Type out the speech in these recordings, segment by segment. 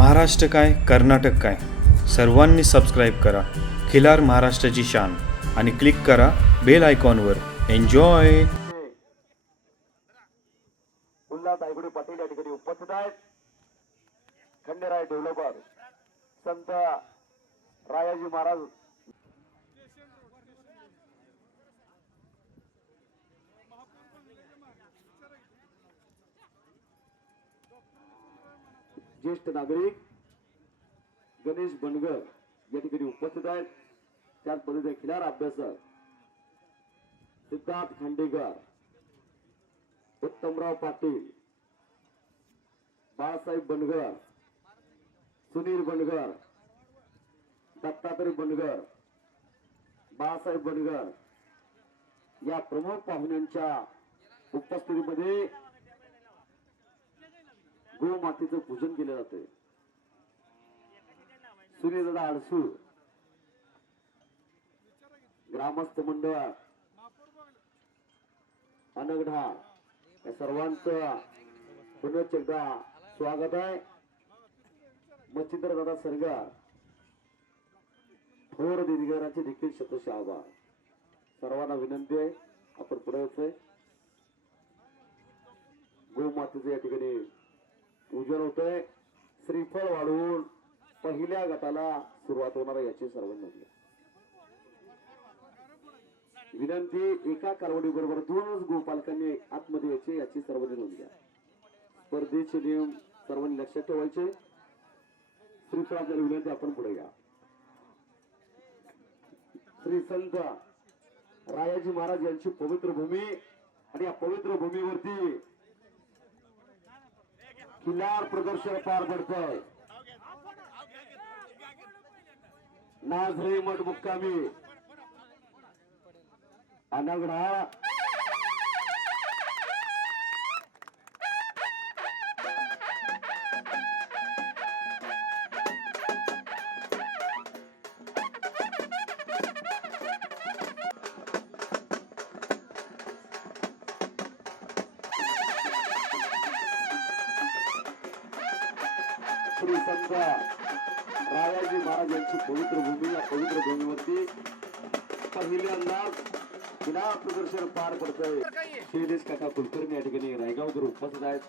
महाराष्ट्र काय कर्नाटक काय सर्वांनी सबस्क्राईब करा खिलार महाराष्ट्राची शान आणि क्लिक करा बेल आयकॉनवर. एन्जॉय. उल्हास आयगुडे पाटील या ठिकाणी उपस्थित आहेत. खंडेराय डेव्हलपर संत रायाजी महाराज ज्येष्ठ नागरिक गणेश बनगर या ठिकाणी उपस्थित आहेत. त्याच पद्धतीने खिलार अभ्यासक सिद्धार्थ खांडेकर, उत्तमराव पाटील, बाळासाहेब बनगर, सुनील बनगर, दत्तात्रय बनगर, बाळासाहेब बनगर या प्रमुख पाहुण्यांच्या उपस्थितीमध्ये गोमातेचं पूजन केलं जाते. सूर्यदादा अडसूळ ग्रामस्थ मंडळ अनगढा या सर्वांचं पुनश्च एकदा स्वागत आहे. मच्छिंद्र दादा सरगार थोर दिनगराचे देखील शतशः आभार. सर्वांना विनंती आहे आपण पुढे यायचंय. गोमातेचं या ठिकाणी पूजन होतंय. श्रीफळ वाढवून पहिल्या गटाला सुरुवात होणार आहे याची सर्वांना विनंती. एका कालवडी बरोबर दोनच गोपालकांनी आतमध्ये यायचे याची सर्वांनी नोंद घ्या. स्पर्धेचे नियम सर्वांनी लक्षात ठेवायचे. श्रीफळ आपल्याला विनंती आपण पुढे घ्या. श्री संत रायाजी महाराज यांची पवित्र भूमी आणि या पवित्र भूमीवरती खिलार प्रदर्शन पार पडतंय. नाझरे मठ मुक्कामी अनगढा श्री संत रायाजी महाराज यांची पवित्र भूमी या पवित्र भूमीवरती पहिल्यांदाच खिलार प्रदर्शन पार पडतंय. शैलेश काका कुलकर्णी या ठिकाणी रायगावकर उपस्थित आहेत.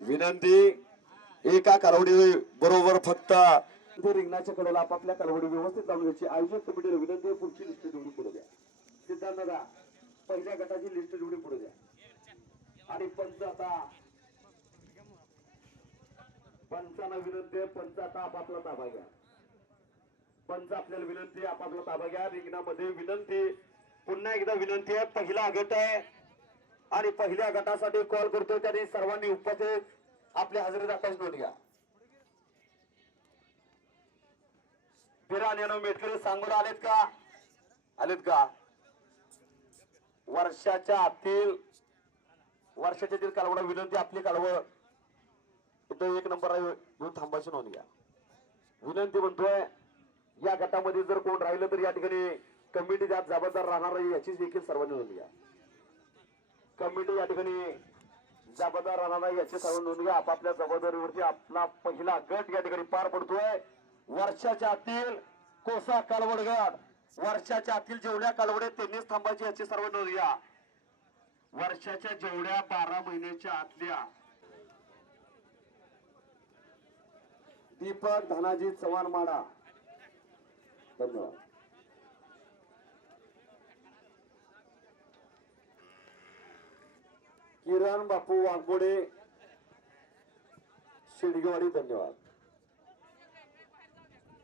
विनंती. एका कालवडी बरोबर फक्त रिंगणाच्या कडेला आपापल्या कालवडी व्यवस्थित लावून घ्यायची. आयोजक कमिटीला विनंती आहे पुढची लिस्ट जोडी पुढे द्या. सिद्धांतदा पहिल्या गटाची लिस्ट जोडी पुढे द्या. आणि पंच आता पंचांना विनंती आहे. पंच आता आपापला ताबा घ्या. पंच आपल्याला विनंती आपापला ताबा घ्या. रिंगणामध्ये विनंती पुन्हा एकदा विनंती आहे. पहिला गट आहे आणि पहिल्या गटासाठी कॉल करतोय त्यांनी सर्वांनी उपस्थित आपल्या हजेरी दाखवायची नोंद घ्या. पिरानेनो मेटकरी सांगून आलेत का? आलेत का? वर्षाच्या आतील कालवड विनंती. आपली कालवड इथं 1 नंबर आहे थांबायची नोंद घ्या. विनंती म्हणतोय या गटामध्ये जर कोण राहिलं तर या ठिकाणी कमिटी त्यात जबाबदार राहणार आहे याची देखील सर्वांनी नोंद घ्या. कमिटी या ठिकाणी जबाबदार राहणार आहे याची सर्व नोंद घ्या. आपापल्या जबाबदारीवरती आपला पहिला गट या ठिकाणी पार पडतोय. वर्षाच्या आतील कोसा कालवड गट. वर्षाच्या आतील जेवढ्या कालवडे त्यांनीच थांबायचे याची सर्व नोंद घ्या. वर्षाच्या जेवढ्या 12 महिन्याच्या आतल्या दीपक धनाजी चव्हाण माडा. धन्यवाद. किरण बापू वाघमोडे शिडगेवाडी. धन्यवाद.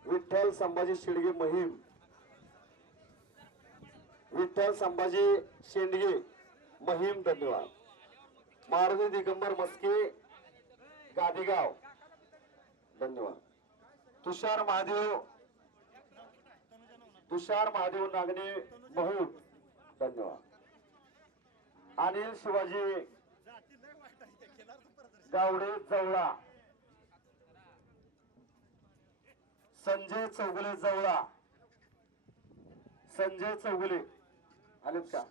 विठ्ठल संभाजी शिडगे महिम. विठ्ठल संभाजी शेंडगे महिम. धन्यवाद. मारुती दिगंबर मस्के गादेगाव. धन्यवाद. तुषार महादेव नागणे महूट, धन्यवाद. अनिल शिवाजी गावडे जवळा, संजय चौगुले जवळा, संजय चौगुले आलेत का?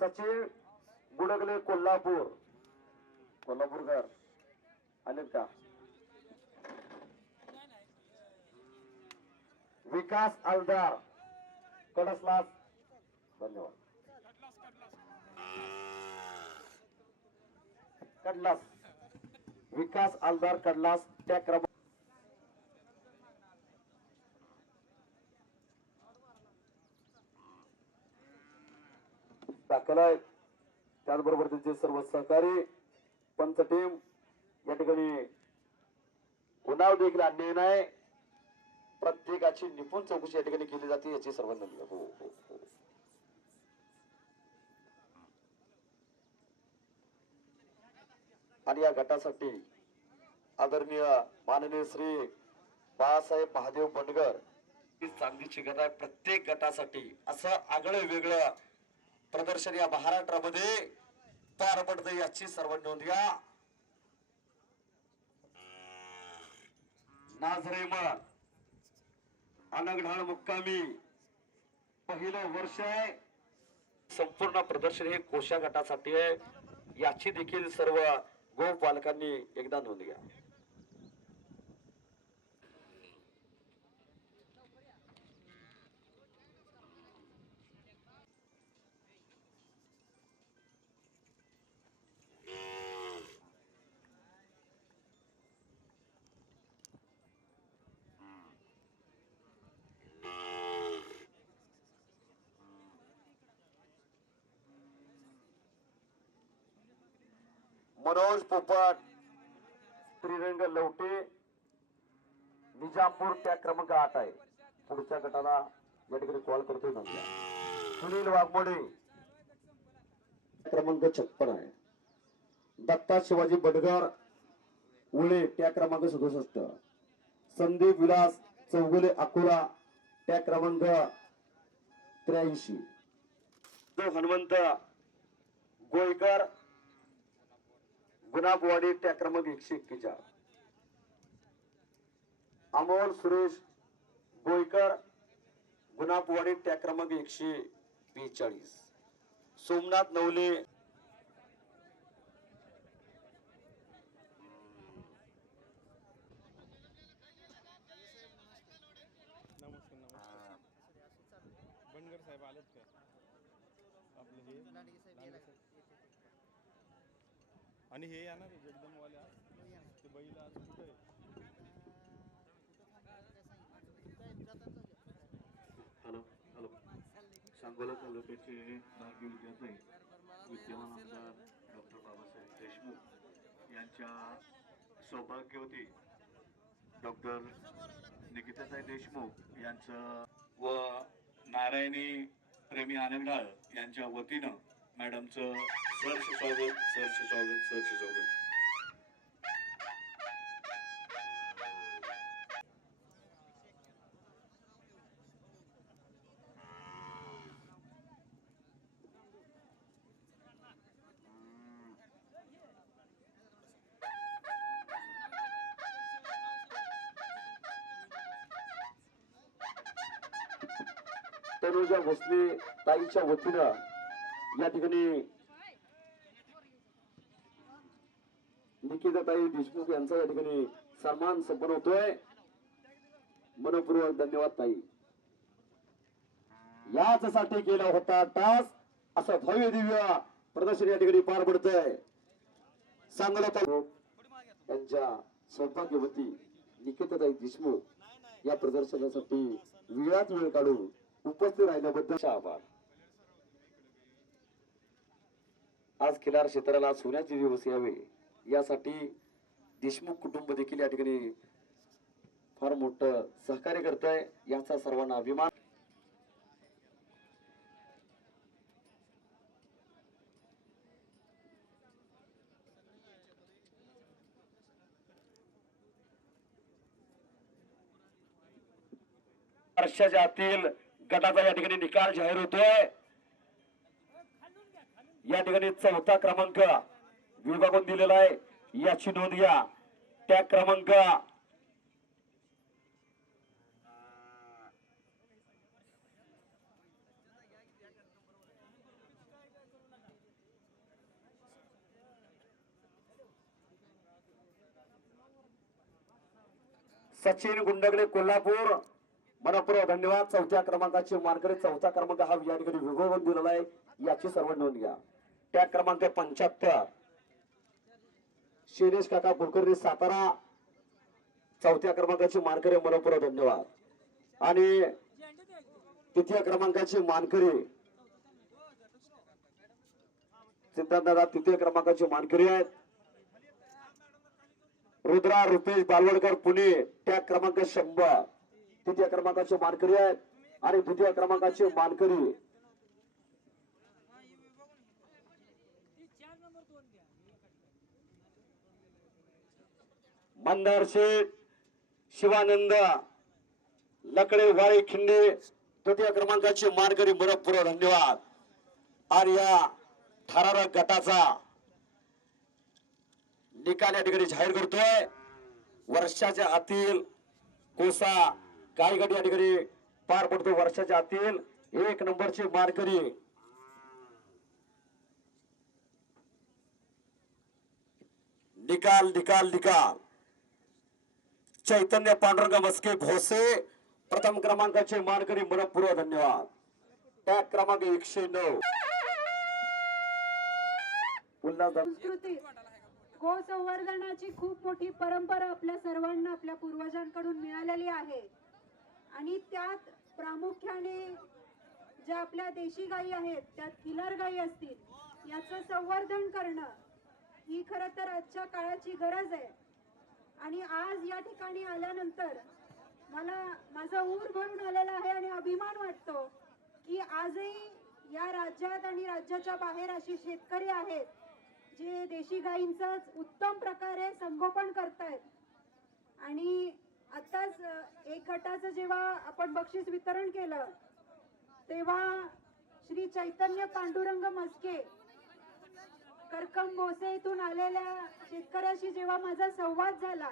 सचिन गुडगले कोल्हापूरकर आलेत का? विकास आलदार कडसलास, धन्यवाद. कडलास विकास आलदार कडलास त्या क्रमांक दाखल आहे. त्याचबरोबर त्यांचे सर्व सहकारी पंच टीम या ठिकाणी गुन्हा देखील अन्याय नाही, प्रत्येकाची निपुण चौकशी या ठिकाणी केली जाते याची सर्वांना हो. आणि या गटासाठी आदरणीय माननीय श्री बाळासाहेब महादेव बंडगर ही चांगलीची गट आहे. प्रत्येक गटासाठी असं आगळं वेगळं प्रदर्शन या महाराष्ट्रामध्ये पार पडतं याची सर्व नोंद घ्या. नाझरेमन अनगढाळ मुक्कामी पहिलं वर्ष आहे. संपूर्ण प्रदर्शन हे कोशा गटासाठी आहे याची देखील सर्व गोपालकांनी एकदा नोंद घ्या. मनोज पोपट त्रिरंग लवटे निजामपूर त्या क्रमांक 8 आहे. पुढच्या गटाला या ठिकाणी कॉल करतोय नंतर. सुनील वाघमोडे क्रमांक 56 आहे. दत्ता शिवाजी बडगर उळे त्या क्रमांक 67. संदीप विलास चौगुले अकोला त्या क्रमांक 83. हनुमंत गोयकर गुनापवाडी त्या क्रमांक 141. अमोल सुरेश गोयकर गुनापवाडी त्या क्रमांक 142. सोमनाथ नवले बंडगर साहेब आलेत काय? आपले हे आणि हे येणार आहे जगदमवाले आज ते बैल आज कुठे आहे? हॅलो हॅलो सांगोला तालुक्याचे भाग्य विद्यार्थी विद्यमान आमदार डॉक्टर बाबासाहेब देशमुख यांच्या सौभाग्यवती डॉक्टर निकिताताई देशमुख यांचं व नारायणी प्रेमी आनंदाळ यांच्या वतीनं मॅडमचं सहर्ष स्वागत. तनुजा भोसले ताईच्या वतीनं या ठिकाणी निकिताताई देशमुख यांचा या ठिकाणी सन्मान संपन्न होतोय. मनपूर्वक धन्यवाद ताई. याचसाठी केला होता टास असं भव्य दिव्य प्रदर्शन या ठिकाणी पार पडतंय. सांगोला यांच्या सौभाग्यवती निकिताताई देशमुख या प्रदर्शनासाठी वेळात वेळ काढून उपस्थित राहिल्याबद्दल आभार. आज खिलार क्षेत्राला सोन्याचे दिवस यावे यासाठी देशमुख कुटुंब देखील या ठिकाणी फार मोठं सहकार्य करत आहे, याचा सर्वांना अभिमान. वर्षाच्या आतील गटाचा या ठिकाणी निकाल जाहीर होतोय. या ठिकाणी 4था क्रमांक विभागून दिलेला आहे, याची नोंद घ्या. त्या क्रमांक सचिन गुंडगडे कोल्हापूर, मनपूर्वक धन्यवाद. 4थ्या क्रमांकाचे मानकरी, 4था क्रमांक हा या ठिकाणी विभागून दिलेला आहे, याची सर्व नोंद घ्या. त्या क्रमांक 75 शिरीष काका कुलकर्णी सातारा, 4थ्या क्रमांकाचे मानकरी, मनपूर्वक धन्यवाद. आणि 3थ्या क्रमांकाचे मानकरी सिद्धार्थदादा, 3थ्या क्रमांकाचे मानकरी आहेत. रुद्रा रुपेश बालवडकर पुणे, त्या क्रमांक 100 3थ्या क्रमांकाचे मानकरी आहेत. आणि 2थ्या क्रमांकाचे मानकरी मंदार शेठ शिवानंद लकडे वाळी खिंडे, 2थ्या क्रमांकाचे मानकरी, मनपूर्वक धन्यवाद. आणि या थरारक गटाचा निकाल या ठिकाणी जाहीर करतोय. वर्षाच्या आतील कोसा काही गट या ठिकाणी पार पडतो. वर्षाच्या आतील 1 नंबरचे मानकरी निकाल निकाल निकाल चैतन्य पांडुरंग मस्के भोसे, प्रथम क्रमांकाचे मानकरी, मनपूर्वक धन्यवाद. त्या क्रमांक 109 संस्कृती गो संवर्धनाची खूप मोठी परंपरा आपल्या सर्वांना आपल्या पूर्वजांकडून मिळालेली आहे. आणि त्यात प्रामुख्याने ज्या आपल्या देशी गायी आहेत, त्यात खिलार गायी असतील, याचं संवर्धन करणं ही खरं तर आजच्या काळाची गरज आहे. आणि आज या ठिकाणी आल्यानंतर मला माझा ऊर भरून आलेला आहे आणि अभिमान वाटतो की आजही या राज्यात आणि राज्याच्या बाहेर अशी शेतकरी आहेत जे देशी गायींचं उत्तम प्रकारे संगोपन करतायत. आणि आताच 1 गटाचं जेव्हा आपण बक्षीस वितरण केलं तेव्हा श्री चैतन्य पांडुरंग मस्के करकम भोसे इथून आलेल्या शेतकऱ्याशी जेव्हा माझा संवाद झाला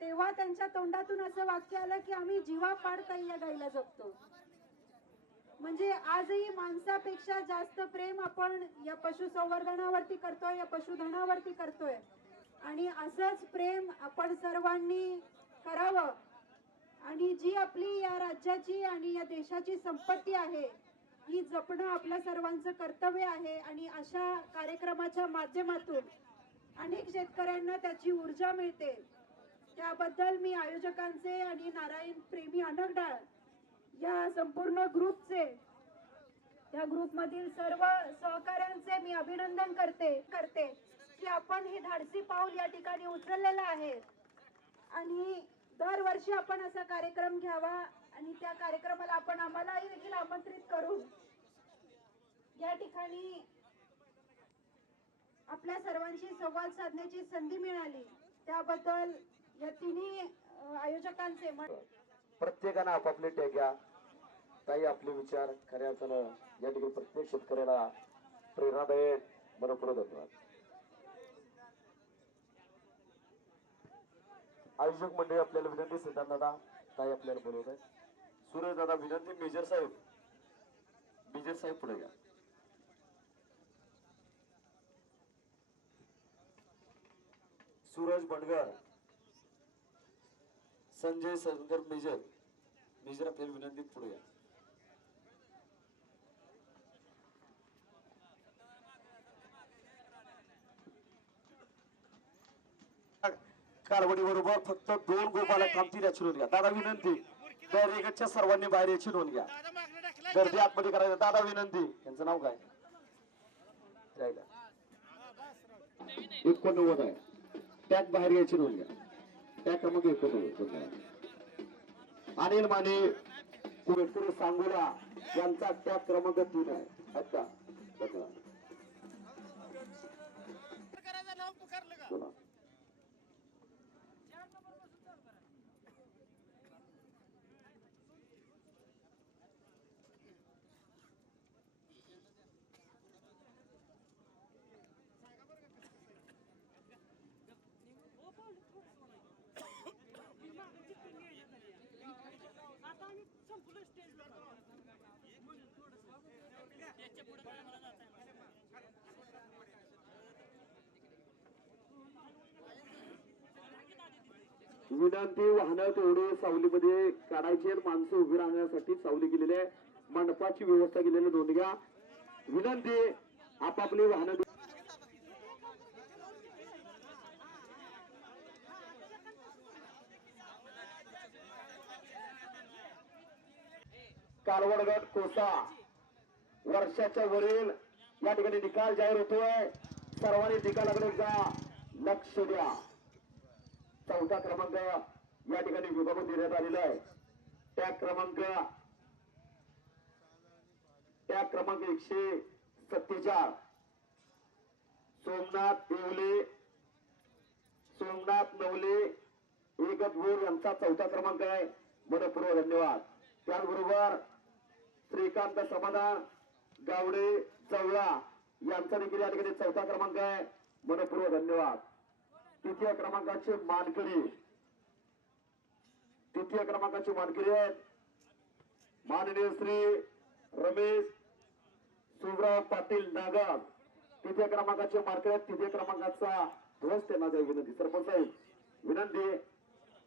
तेव्हा त्यांच्या तोंडातून असं वाक्य आलं की आम्ही जीवापाड ताई या गाईला जपतो. म्हणजे आजही माणसापेक्षा जास्त प्रेम आपण या पशुसंवर्धनावरती करतोय, या पशुधनावरती करतोय. आणि असंच प्रेम आपण सर्वांनी करावं. आणि जी आपली या राज्याची आणि या देशाची संपत्ती आहे ही जपणं आपल्या सर्वांचं कर्तव्य आहे. आणि अशा कार्यक्रमाच्या माध्यमातून अनेक शेतकऱ्यांना त्याची ऊर्जा मिळते. त्याबद्दल मी आयोजकांचे आणि नारायण प्रेमी अनगडाळ या संपूर्ण ग्रुपचे, त्या ग्रुपमधील सर्व सहकाऱ्यांचे मी अभिनंदन करते की आपण हे धाडसी पाऊल या ठिकाणी उचललेलं आहे. आणि दरवर्षी आपण असा कार्यक्रम घ्यावा आणि त्या कार्यक्रमाला आपण आम्हालाही देखील आमंत्रित करून या ठिकाणी आपल्या सर्वांशी संवाद साधण्याची संधी मिळाली, त्याबद्दल या तिन्ही आयोजकांचे प्रत्येकानं आपापले टॅग घ्या. काही आपले विचार खऱ्या अर्थानं या ठिकाणी प्रत्येक शेतकऱ्याला प्रेरणादायक, मनपूर्वक धन्यवाद. आयोजक मंडळी आपल्याला विनंती, सिद्धांत दादा ताई आपल्याला बोलवत आहेत. सूरज दादा विनंती, मेजर साहेब पुढे घ्या. सूरज बंडगर, संजय संदर, मेजर आपल्याला विनंती पुढे घ्या. कालवडी बरोबर फक्त 2 गोपाला कामती याची नोंद घ्या. दादा विनंती दरेगच्या सर्वांनी बाहेर याची नोंद घ्या. गर्दी आतमध्ये करायचं. दादा विनंती. यांचं नाव काय? 89 आहे. त्यात बाहेर याची नोंद घ्या. त्या क्रमांक 89. अनिल माने कुवेटकर सांगोला यांचा त्या क्रमांक 3 आहे. अच्छा बोला. विनंती वाहनं तेवढे सावलीमध्ये काढायचे माणसं उभी राहण्यासाठी सावली केलेली आहे. मंडपाची व्यवस्था केलेली नोंद घ्या. विनंती आपापली वाहनं कालवडगड कोसा वर्षाच्या वरील या ठिकाणी निकाल जाहीर होतोय. सर्वांनी निकालाकडे एकदा लक्ष द्या. 4था क्रमांक या ठिकाणी विभागून देण्यात आलेला आहे. त्या क्रमांक 147 सोमनाथ नवले एकतभूर यांचा 4था क्रमांक आहे. मनपूर्वक धन्यवाद. त्याचबरोबर श्रीकांत समाधान गावडे चवळा यांचा देखील या ठिकाणी 4था क्रमांक आहे. मनपूर्वक धन्यवाद. तृतीय क्रमांकाचे मानकरी आहेत माननीय श्री रमेश सुब्राव पाटील नागर. तृतीय क्रमांकाचे मानकरी आहेत. तृतीय क्रमांकाचा ध्वज त्यांना द्यावी विनंती. सरपंच साहेब विनंती.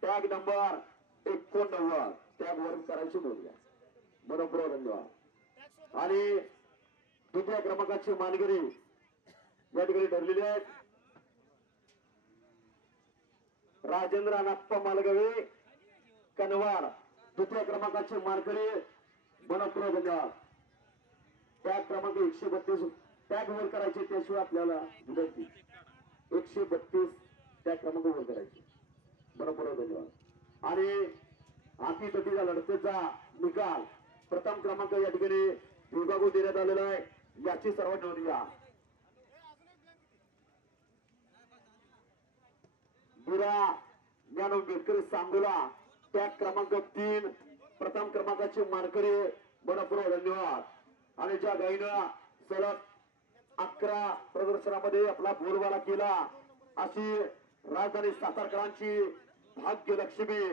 टॅग नंबर 89 टॅग वर करायची नोंद घ्या. बरोबर धन्यवाद. आणि द्वितीय क्रमांकाचे मानकरी या ठिकाणी ठरलेले आहेत राजेंद्र अनाप्पा मालगवे कनवार. द्वितीय क्रमांकाचे मानकरी मनपूर्वक धन्यवाद. टॅग क्रमांक 132 टॅग वर करायचे. त्याशिवाय आपल्याला विनंती 132 टॅग क्रमांक वर करायचे. मनपूर्वक धन्यवाद. आणि हातीतटीच्या लढतीचा निकाल प्रथम क्रमांक या ठिकाणी विभागून देण्यात आलेला आहे. याची सर्व नोंद घ्या. ज्ञान आंबेडकर सांगोला टॅग क्रमांक 3 प्रथम क्रमांकाचे मानकरी मनपूर्वक धन्यवाद. आणि ज्या गाईनं सलग 11 प्रदर्शनामध्ये आपला बोलबाला केला अशी राजधानी सातारकरांची भाग्यलक्ष्मी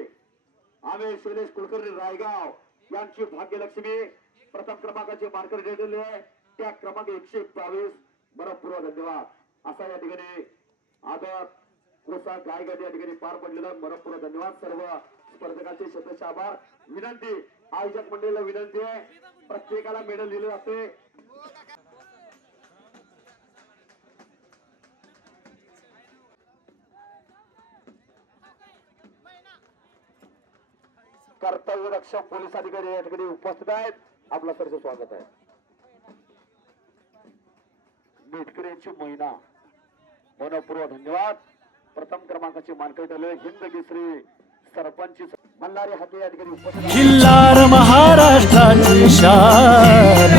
आम्ही शैलेश कुलकर्णी रायगाव यांची भाग्यलक्ष्मी प्रथम क्रमांकाचे मानकरी ठरलेले आहे. त्या क्रमांक 122 मनपूर्वक धन्यवाद. असा या ठिकाणी आदर कोसा गायगाडी या ठिकाणी पार पडलेला मनपूर्वक धन्यवाद. सर्व स्पर्धकांचे शतश आभार. विनंती आयोजक मंडळीला विनंती आहे प्रत्येकाला मेडल दिले जाते. कर्तव्य रक्षक पोलीस अधिकारी या ठिकाणी उपस्थित आहेत. आपलं सरचं स्वागत आहे. मेटकऱ्यांची महिना मनपूर्वक धन्यवाद. प्रथम क्रमांकाचे मानकरी ठरले हिंद केसरी सरपंच मल्हारी हाके या ठिकाणी उपस्थित खिल्लार महाराष्ट्राची शान